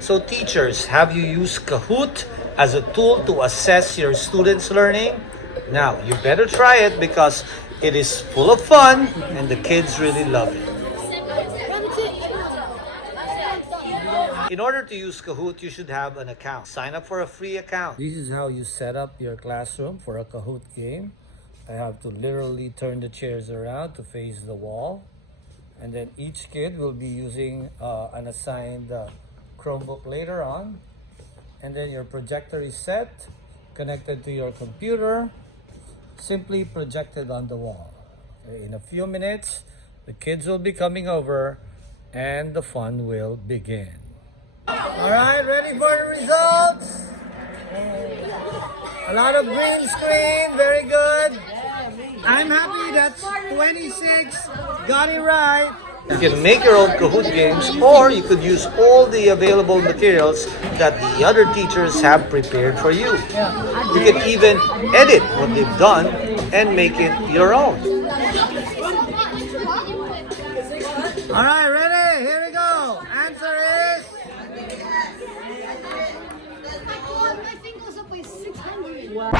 So teachers, have you used Kahoot as a tool to assess your students' learning? Now, you better try it because it is full of fun and the kids really love it. In order to use Kahoot, you should have an account. Sign up for a free account. This is how you set up your classroom for a Kahoot game. I have to literally turn the chairs around to face the wall. And then each kid will be using an assigned Chromebook later on. And then your projector is set, connected to your computer, simply projected on the wall. In a few minutes, the kids will be coming over and the fun will begin. All right, ready for the results? A lot of green screen, very good. I'm happy that's 26, got it right. You can make your own Kahoot games, or you could use all the available materials that the other teachers have prepared for you. You can even edit what they've done and make it your own. All right, ready? Here we go. Answer is... My fingers up by 600. Wow.